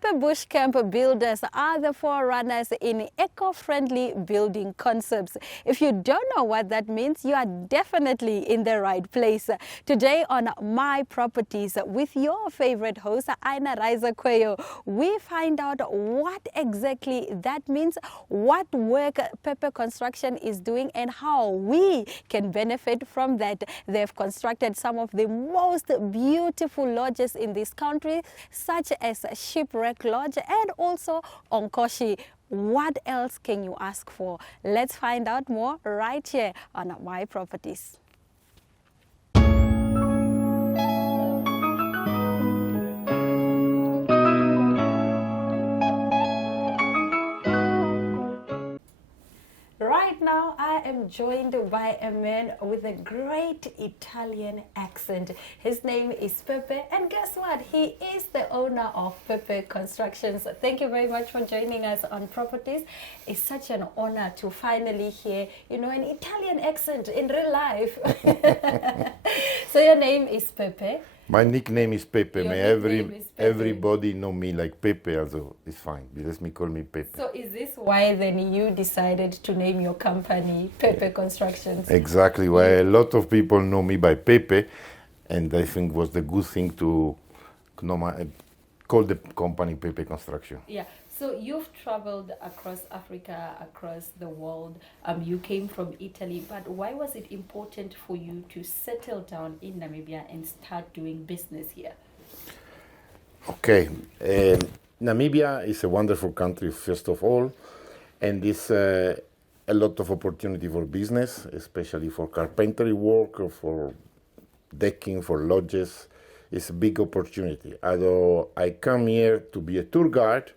Pepe Bush Camp builders are the forerunners in eco-friendly building concepts. If you don't know what that means, you are definitely in the right place. Today on My Properties, with your favorite host, Aina Kweyo, we find out what exactly that means, what work Pepe Construction is doing, and how we can benefit from that. They've constructed some of the most beautiful lodges in this country, such as Shipwreck Lodge and also Onkoshi. What else can you ask for? Let's find out more right here on My Properties. Right now, I am joined by a man with a great Italian accent. His name is Pepe, and guess what? He is the owner of Pepe Constructions. Thank you very much for joining us on Properties. It's such an honor to finally hear, an Italian accent in real life. So your name is Pepe. My nickname is Pepe. Pepe. Everybody know me like Pepe, also it's fine. Let me call me Pepe. So is this why then you decided to name your company Pepe Constructions? Exactly why a lot of people know me by Pepe, and I think was the good thing to call the company Pepe Construction. Yeah. So you've traveled across Africa, across the world. You came from Italy, but why was it important for you to settle down in Namibia and start doing business here? Okay, Namibia is a wonderful country, first of all, and it's a lot of opportunity for business, especially for carpentry work, or for decking, for lodges. It's a big opportunity. Although I come here to be a tour guide,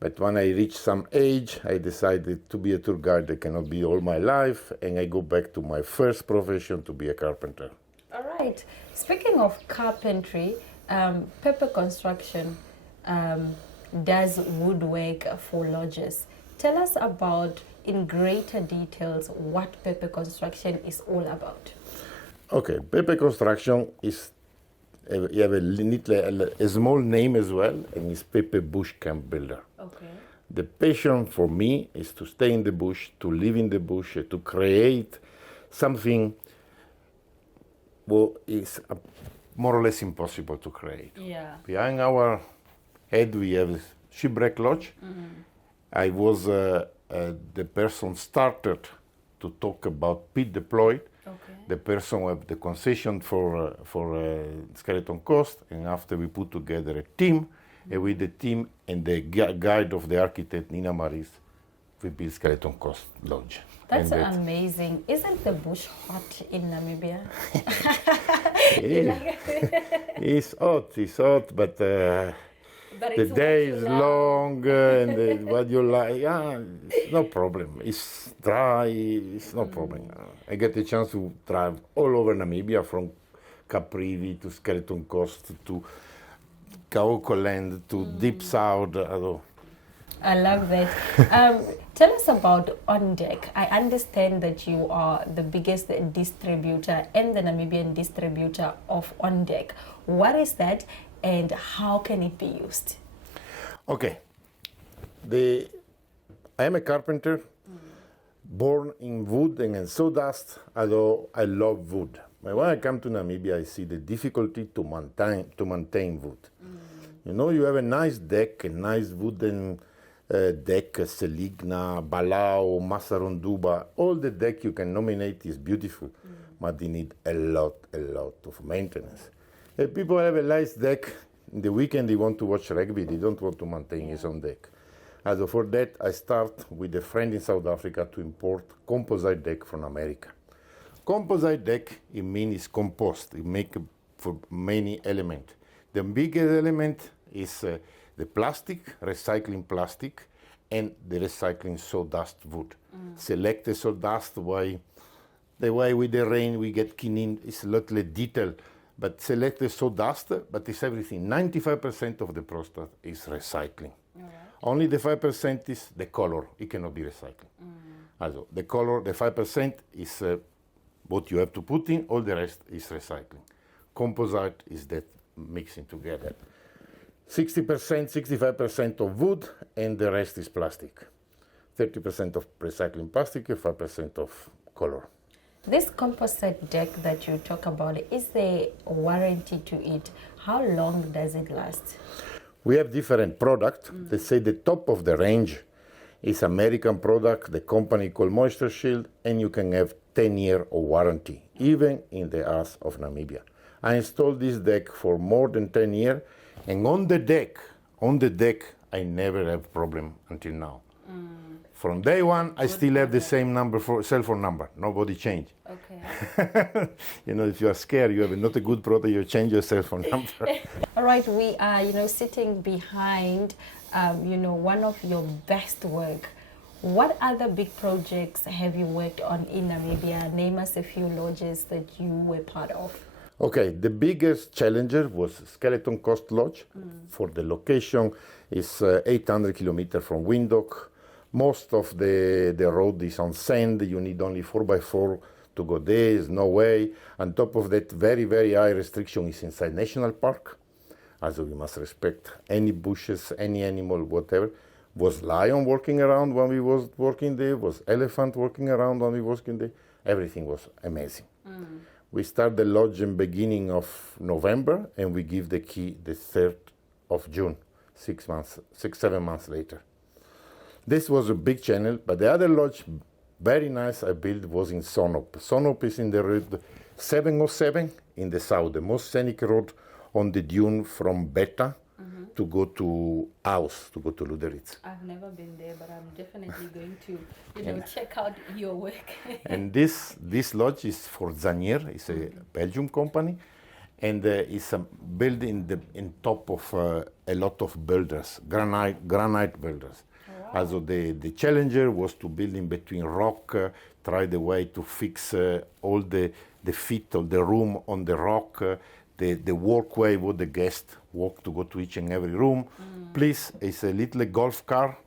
but when I reach some age, I decided to be a tour guide. I cannot be all my life, and I go back to my first profession to be a carpenter. All right. Speaking of carpentry, Pepe Construction does woodwork for lodges. Tell us about, in greater details, what Pepe Construction is all about. Okay, Pepe Construction is, you have a small name as well, and it's Pepe Bush Camp Builder. Okay. The passion for me is to stay in the bush, to live in the bush, to create something is more or less impossible to create. Yeah. Behind our head we have Shipwreck Lodge. I was the person started to talk about pit deployed. Okay. The person who have the concession for Skeleton Coast, and after we put together a team, and with the team and the guide of the architect Nina Maris, we built Skeleton Coast Lodge. That's amazing. Isn't the bush hot in Namibia? Yeah. It's hot, but the day is long, and what you like, it's no problem. It's dry, it's no problem. I get the chance to drive all over Namibia, from Caprivi to Skeleton Coast to Kaoko Land to Deep South. I love that. Tell us about On Deck. I understand that you are the biggest distributor and the Namibian distributor of On Deck. What is that, and how can it be used? Okay. I am a carpenter, born in wood and in sawdust, although I love wood. But when I come to Namibia, I see the difficulty to maintain wood. You have a nice deck, a nice wooden deck, Seligna, Balao, Masaronduba. All the deck you can nominate is beautiful, but they need a lot of maintenance. If people have a nice deck, in the weekend they want to watch rugby, they don't want to maintain his own deck. So for that, I start with a friend in South Africa to import composite deck from America. Composite deck, it means compost. It make for many elements. The biggest element is the plastic, recycling plastic, and the recycling sawdust wood. Select the sawdust the way with the rain we get quinine. It's a little detail, but select the sawdust, but it's everything. 95% of the product is recycling. Right. Only the 5% is the color. It cannot be recycled. Also, the color, the 5% is what you have to put in. All the rest is recycling. Composite is that mixing together. 60%, 65% of wood, and the rest is plastic. 30% of recycling plastic, and 5% of color. This composite deck that you talk about, is there a warranty to it? How long does it last? We have different products. They say the top of the range is American product, the company called Moisture Shield, and you can have 10-year of warranty, even in the ass of Namibia. I installed this deck for more than 10 years, and on the deck, I never have problem until now. From day one, I still have the same cell phone number. Nobody changed. Okay. You know, if you are scared, you have not a good product, you change your cell phone number. All right, we are, sitting behind, one of your best work. What other big projects have you worked on in Namibia? Name us a few lodges that you were part of. Okay, the biggest challenger was Skeleton Coast Lodge. For the location, is 800 kilometers from Windhoek. Most of the road is on sand. You need only 4x4 to go there. There's no way. On top of that, very, very high restriction is inside National Park. Also, we must respect any bushes, any animal, whatever. Was lion walking around when we was working there. Was elephant walking around when we was working there. Everything was amazing. We start the lodge in beginning of November, and we give the key the 3rd of June, 7 months later. This was a big channel, but the other lodge, very nice, I built, was in Sonop. Sonop is in the road 707 in the south, the most scenic road on the dune from Beta to go to Aus, to go to Luderitz. I've never been there, but I'm definitely going to, check out your work. And this lodge is for Zanier, it's a Belgium company, and it's built in top of a lot of builders, granite builders. Wow. Also the challenger was to build in between rock, try the way to fix all the feet of the room on the rock, the walkway where the guests walk to go to each and every room. Please, it's a little golf car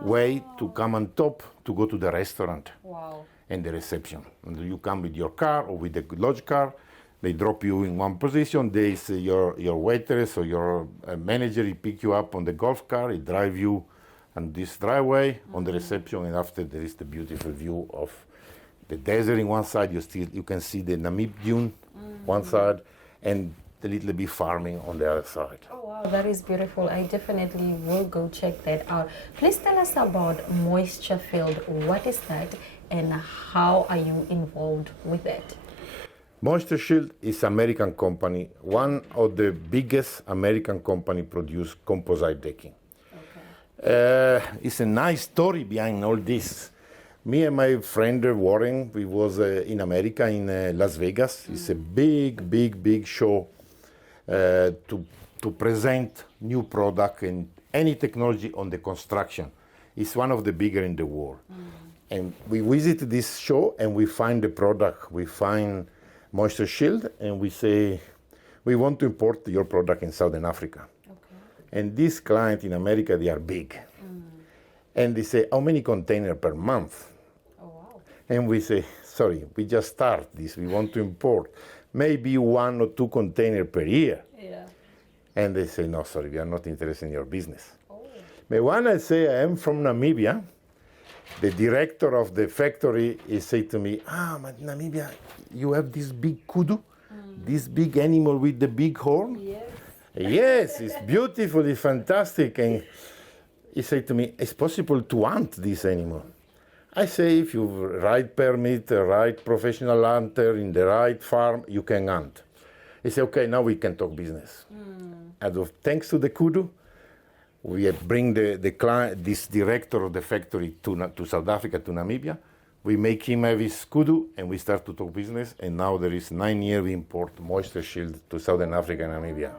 way to come on top to go to the restaurant and the reception. And you come with your car or with the lodge car. They drop you in one position. There is your waitress or your manager. He pick you up on the golf car. He drive you on this driveway on the reception, and after there is the beautiful view of the desert in one side. You can see the Namib dune one side, and the little bit farming on the other side. Oh wow, that is beautiful. I definitely will go check that out. Please tell us about Moisture Field. What is that, and how are you involved with it? Moisture Shield is American company, one of the biggest American company produce composite decking. It's a nice story behind all this. Me and my friend Warren, we was in America, in Las Vegas. It's a big show to present new product and any technology on the construction. It's one of the bigger in the world. And we visit this show and we find the product. We find Moisture Shield and we say, we want to import your product in Southern Africa. And this client in America, they are big. And they say, how many containers per month? Oh, wow. And we say, sorry, we just start this. We want to import maybe 1 or 2 containers per year. Yeah. And they say, no, sorry, we are not interested in your business. Oh. But when I say I am from Namibia, the director of the factory is saying to me, but Namibia, you have this big kudu, this big animal with the big horn? Yes. Yes, it's beautiful, it's fantastic. And he said to me, it's possible to hunt this animal. I say, if you right permit, right professional hunter in the right farm, you can hunt. He said, okay, now we can talk business. And thanks to the kudu, we bring the client, this director of the factory to South Africa, to Namibia. We make him have his kudu, and we start to talk business. And now there is 9 years we import Moisture Shield to Southern Africa and Namibia.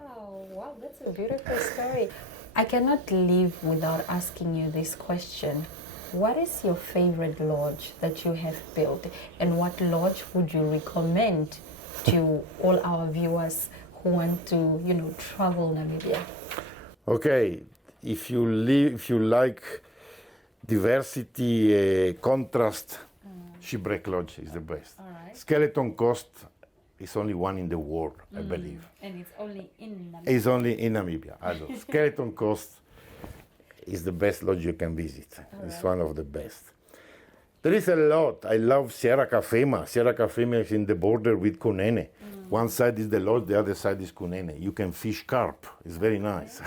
Wow, that's a beautiful story. I cannot live without asking you this question. What is your favorite lodge that you have built, and what lodge would you recommend to all our viewers who want to, travel Namibia? Okay, if you like diversity, contrast, Shipwreck Lodge is the best. All right. Skeleton Coast It's only one in the world, I believe. And it's only in Namibia. It's only in Namibia. Also, Skeleton Coast is the best lodge you can visit. It's one of the best. There is a lot. I love Sierra Cafema. Sierra Cafema is in the border with Kunene. One side is the lodge, the other side is Kunene. You can fish carp. It's very nice.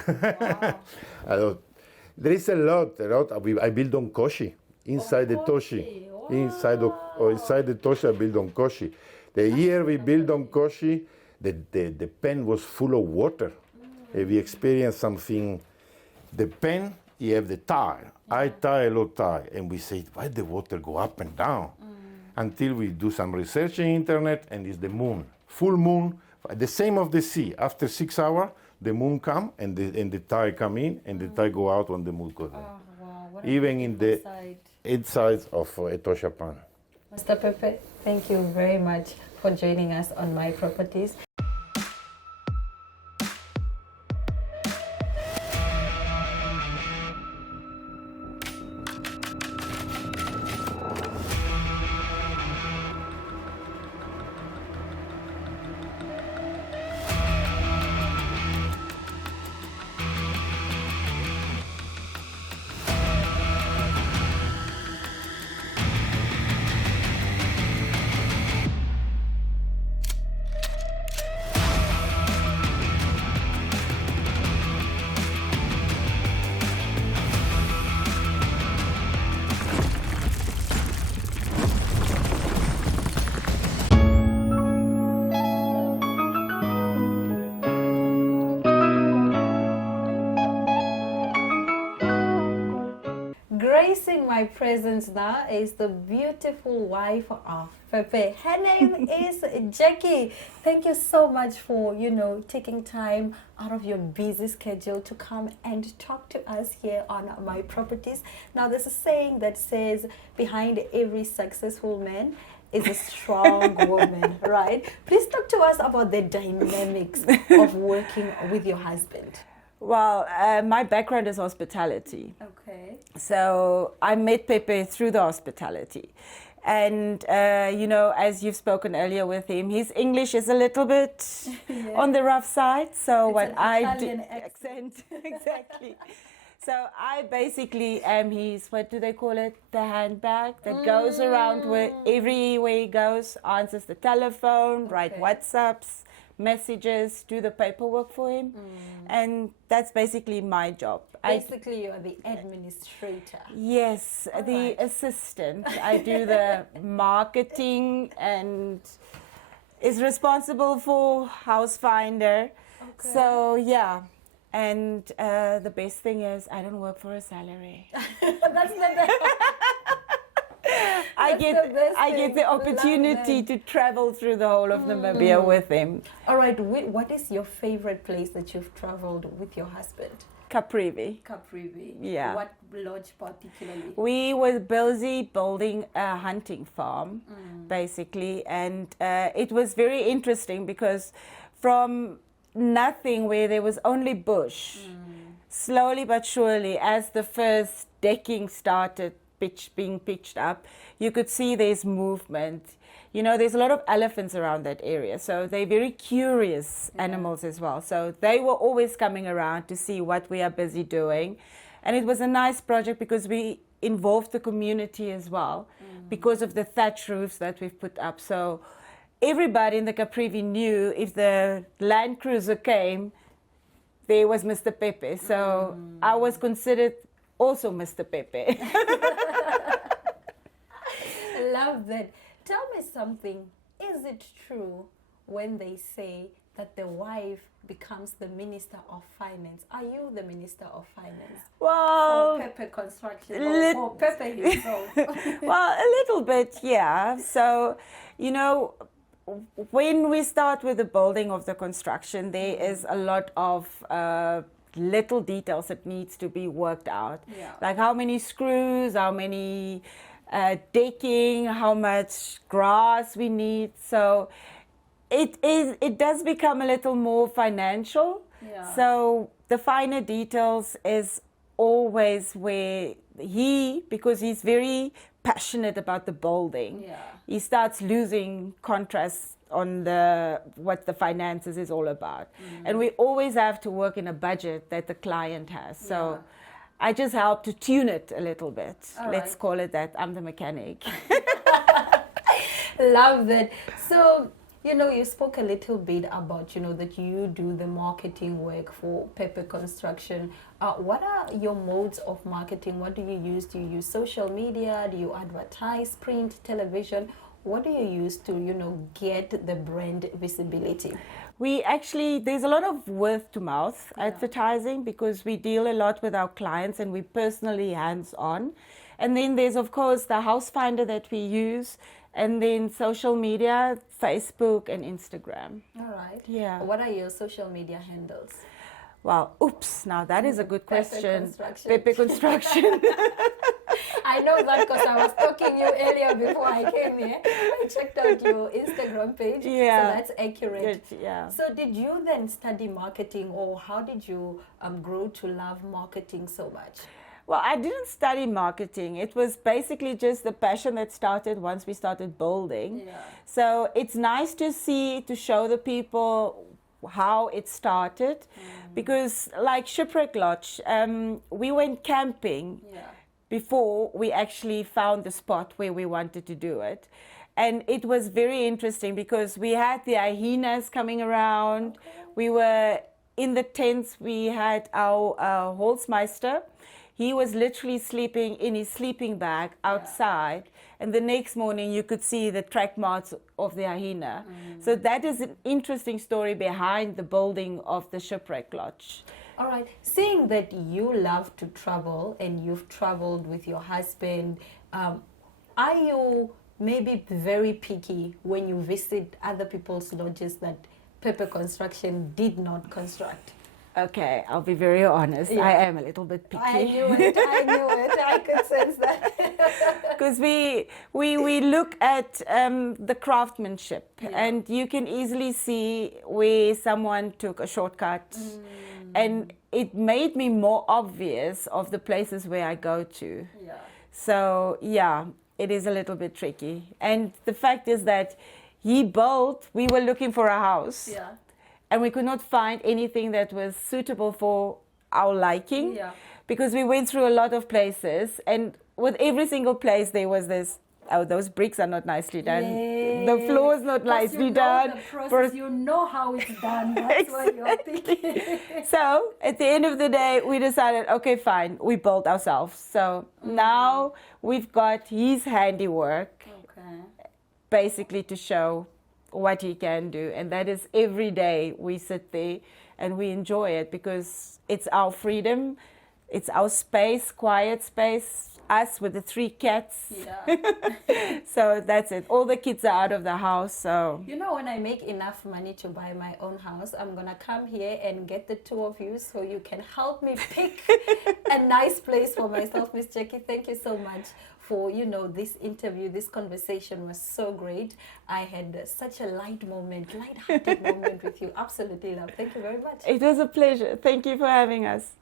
Wow. There is a lot. I build on Koshi, inside the Toshi. Wow. Inside the Toshi, I build on Koshi. The year we built on Koshi, the pen was full of water. If we experience something, the pen, you have the tire. I tie a lot tire, and we say, why the water go up and down? Until we do some research in internet, and it's the moon. Full moon, the same of the sea. After 6 hours, the moon come, and the tide come in, and the tide go out when the moon goes down. Oh, wow. What even in the inside of Etosha Pan. Mr. Pepe, thank you very much for joining us on My Properties. Gracing my presence now is the beautiful wife of Pepe. Her name is Jaqui. Thank you so much for, taking time out of your busy schedule to come and talk to us here on My Properties. Now, there's a saying that says, behind every successful man is a strong woman, right? Please talk to us about the dynamics of working with your husband. Well, my background is hospitality. Okay. So I met Pepe through the hospitality. And, as you've spoken earlier with him, his English is a little bit on the rough side. So it's what I do... accent. Exactly. So I basically am his, what do they call it? The handbag that goes around where everywhere he goes, answers the telephone, write WhatsApps, messages, do the paperwork for him. And that's basically my job. Basically, you're the administrator. Yes, the assistant. I do the marketing and is responsible for house finder. Okay. So, yeah. And the best thing is I don't work for a salary. That's the best. I get the opportunity to travel through the whole of Namibia with him. All right, what is your favorite place that you've traveled with your husband? Caprivi. Caprivi. Yeah. What lodge particularly? We were busy building a hunting farm, basically, and it was very interesting because from nothing where there was only bush, slowly but surely, as the first decking started being pitched up, you could see there's movement. There's a lot of elephants around that area, so they're very curious animals as well. So they were always coming around to see what we are busy doing. And it was a nice project because we involved the community as well because of the thatch roofs that we've put up. So everybody in the Caprivi knew if the Land Cruiser came, there was Mr. Pepe. So I was considered also Mr. Pepe. Love that. Tell me something. Is it true when they say that the wife becomes the Minister of Finance? Are you the Minister of Finance? Well, for Pepe Construction Lodge, or Pepe himself? Well, a little bit, yeah. So, when we start with the building of the construction, there is a lot of little details that needs to be worked out. Yeah. Like how many screws, how many decking, how much grass we need. So it does become a little more financial. Yeah. So the finer details is always where because he's very passionate about the building, he starts losing contrast on what the finances is all about. And we always have to work in a budget that the client has. So I just help to tune it a little bit. Let's call it that. I'm the mechanic. Love that. So, you spoke a little bit about, that you do the marketing work for Pepe Construction. What are your modes of marketing? What do you use? Do you use social media? Do you advertise, print, television? What do you use to, get the brand visibility? There's a lot of word to mouth advertising, because we deal a lot with our clients and we personally hands-on. And then there's, of course, the house finder that we use, and then social media, Facebook and Instagram. All right. Yeah. What are your social media handles? Well, now that is a good question. Pepe Pepe Construction. I know that because I was talking to you earlier before I came here. I checked out your Instagram page. Yeah. So that's accurate. Good, yeah. So did you then study marketing, or how did you grow to love marketing so much? Well, I didn't study marketing. It was basically just the passion that started once we started building. Yeah. So it's nice to show the people how it started, because like Shipwreck Lodge, we went camping before we actually found the spot where we wanted to do it. And it was very interesting because we had the hyenas coming around. We were in the tents. We had our Holzmeister. He was literally sleeping in his sleeping bag outside. And the next morning you could see the track marks of the hyena. So that is an interesting story behind the building of the Shipwreck Lodge. All right. Seeing that you love to travel and you've traveled with your husband, are you maybe very picky when you visit other people's lodges that Pepe Construction did not construct? Okay, I'll be very honest. I am a little bit picky. I knew it. I could sense that. Because we look at the craftsmanship, and you can easily see where someone took a shortcut. And it made me more obvious of the places where I go to. Yeah. So, it is a little bit tricky. And the fact is that we were looking for a house. Yeah. And we could not find anything that was suitable for our liking, because we went through a lot of places, and with every single place there was this, those bricks are not nicely done. Yes. The floor is not nicely done. The process, you know how it's done. That's what you're thinking. So at the end of the day, we decided, okay, fine, we built ourselves. So now we've got his handiwork, basically to show what he can do, and that is every day we sit there and we enjoy it, because it's our freedom, it's our space, quiet space, us with the 3 cats. So that's it. All the kids are out of the house. So when I make enough money to buy my own house, I'm gonna come here and get the 2 of you so you can help me pick a nice place for myself. Miss Jaqui, thank you so much for this interview. This conversation was so great. I had such a light-hearted moment with you. Absolutely love. Thank you very much. It was a pleasure. Thank you for having us.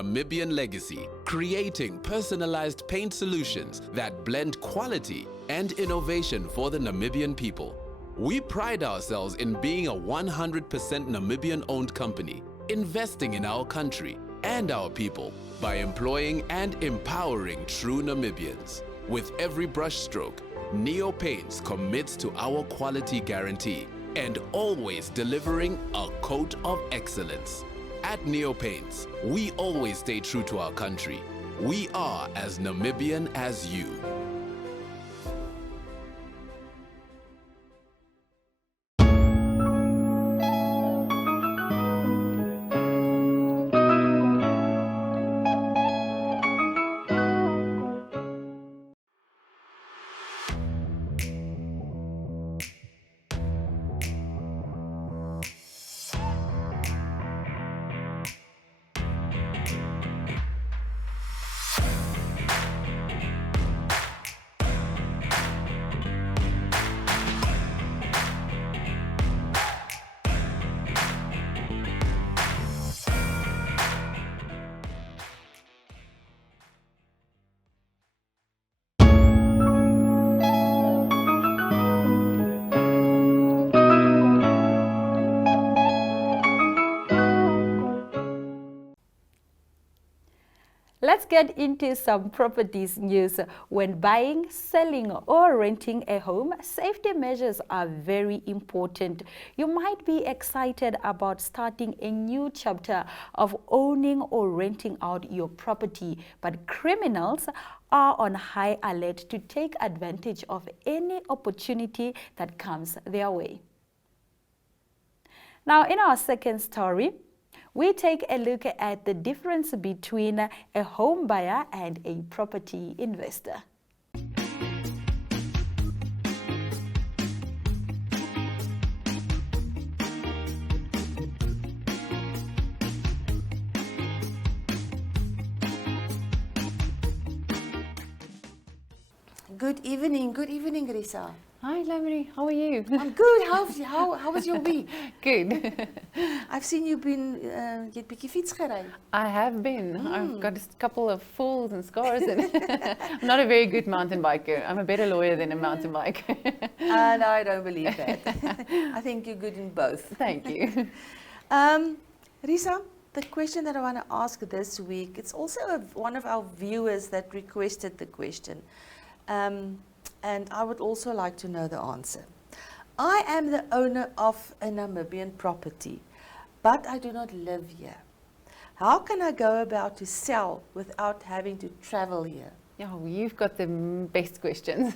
Namibian legacy, creating personalized paint solutions that blend quality and innovation for the Namibian people. We pride ourselves in being a 100% Namibian-owned company, investing in our country and our people by employing and empowering true Namibians. With every brushstroke, Neo Paints commits to our quality guarantee and always delivering a coat of excellence. At Neo Paints, we always stay true to our country. We are as Namibian as you. let's get into some properties news. When buying, selling or renting a home, safety measures are very important. You might be excited about starting a new chapter of owning or renting out your property, but criminals are on high alert to take advantage of any opportunity that comes their way. Now, in our second story, we take a look at the difference between a home buyer and a property investor. Good evening, Risa. Hi, Lamry. How are you? I'm good. How was your week? Good. I've seen you've been jy het bietjie fiets gery. I have been. I've got a couple of falls and scars. And I'm not a very good mountain biker. I'm a better lawyer than a mountain biker. And I don't believe that. I think you're good in both. Thank you. Risa, the question that I want to ask this week, it's also one of our viewers that requested the question. And I would also like to know the answer. I am the owner of a Namibian property, but I do not live here. How can I go about to sell without having to travel here? Oh, you've got the best questions.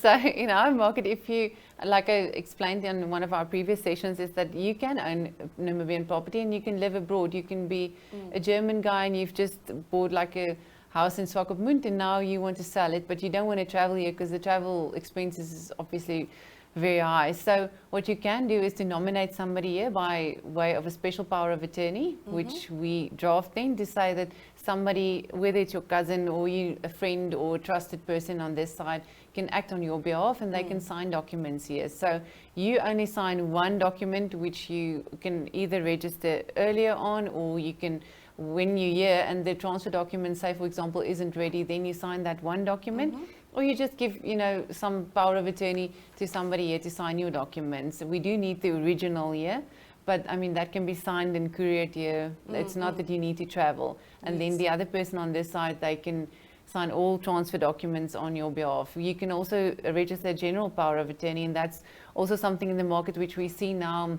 So in our market, if you, like I explained in one of our previous sessions, is that you can own Namibian property and you can live abroad. You can be a German guy and you've just bought like a house in Swakopmund and now you want to sell it, but you don't want to travel here because the travel expenses is obviously very high. So what you can do is to nominate somebody here by way of a special power of attorney, which we draft then to say that somebody, whether it's your cousin or you, a friend or a trusted person on this side, can act on your behalf and they can sign documents here. So you only sign one document which you can either register earlier on, or you can, when you're here and the transfer document, say for example, isn't ready, then you sign that one document, or you just give, you know, some power of attorney to somebody here to sign your documents. We do need the original here, but I mean that can be signed and couriered here. It's not that you need to travel. And then the other person on this side, they can sign all transfer documents on your behalf. You can also register a general power of attorney, and that's also something in the market which we see now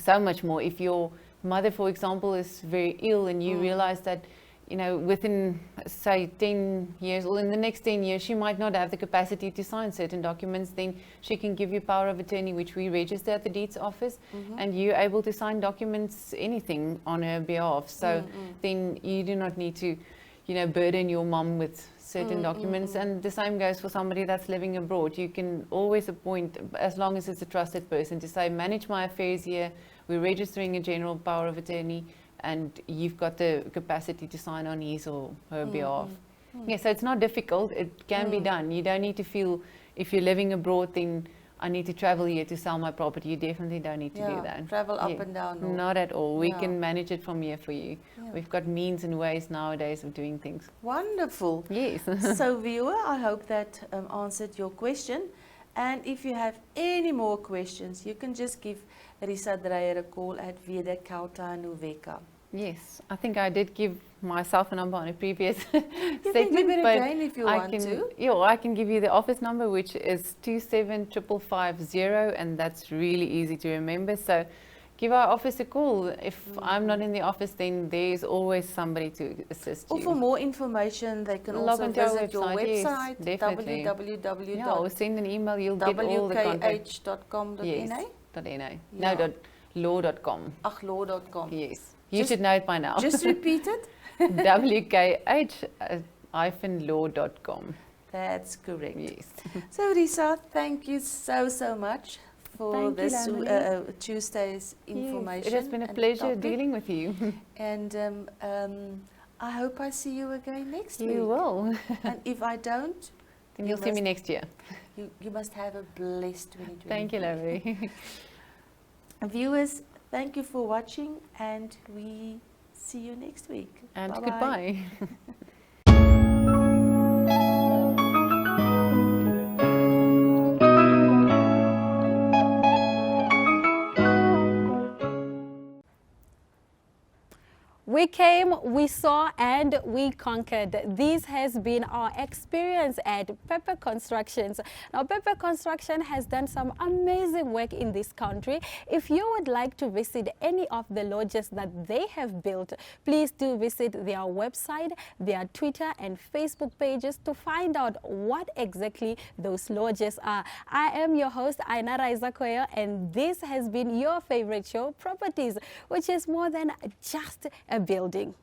so much more. If your mother, for example, is very ill and you realize that, you know, within say 10 years or in the next 10 years, she might not have the capacity to sign certain documents, then she can give you power of attorney, which we register at the deeds office, and you're able to sign documents, anything on her behalf. So then you do not need to, you know, burden your mom with certain documents. And the same goes for somebody that's living abroad. You can always appoint, as long as it's a trusted person, to say, manage my affairs here. We're registering a general power of attorney, and you've got the capacity to sign on his or her behalf. Yeah, so it's not difficult. It can be done. You don't need to feel, if you're living abroad, then I need to travel here to sell my property. You definitely don't need to do that. Travel up and down. Or Not at all. We can manage it from here for you. Yeah. We've got means and ways nowadays of doing things. Wonderful. Yes. So viewer, I hope that answered your question. And if you have any more questions, you can just give Risa Dreyer a call at Vede Kauta Nuveka. Yes, I think I did give myself a number on a previous You can segment, give it but again if you I want can, to. Yeah, I can give you the office number, which is 27550, and that's really easy to remember. So give our office a call. If I'm not in the office, then there's always somebody to assist you. Or for more information, they can Log also onto our visit your website, website, yes, definitely. www.wkh.com.na. Yeah, or send an email, you'll get all the contact. Yes, .na. Yeah. No, .law.com. Law.com. Yes. You should know it by now. Just repeat it. wkh-law.com. That's correct. Yes. So Risa, thank you so much for Thank you, this Lamely. Tuesday's information. Yes, it has been a and pleasure topic. dealing with you. And I hope I see you again next week. You will. And if I don't, Then you'll see me next year. you must have a blessed 2020. Thank you, Larry. Viewers, thank you for watching, and we see you next week. And Bye-bye. goodbye. We We came, we saw, and we conquered. This has been our experience at Pepe Constructions. Now, Pepe Construction has done some amazing work in this country. If you would like to visit any of the lodges that they have built, please do visit their website, their Twitter and Facebook pages to find out what exactly those lodges are. I am your host, my.na, and this has been your favorite show, Properties, which is more than just a building.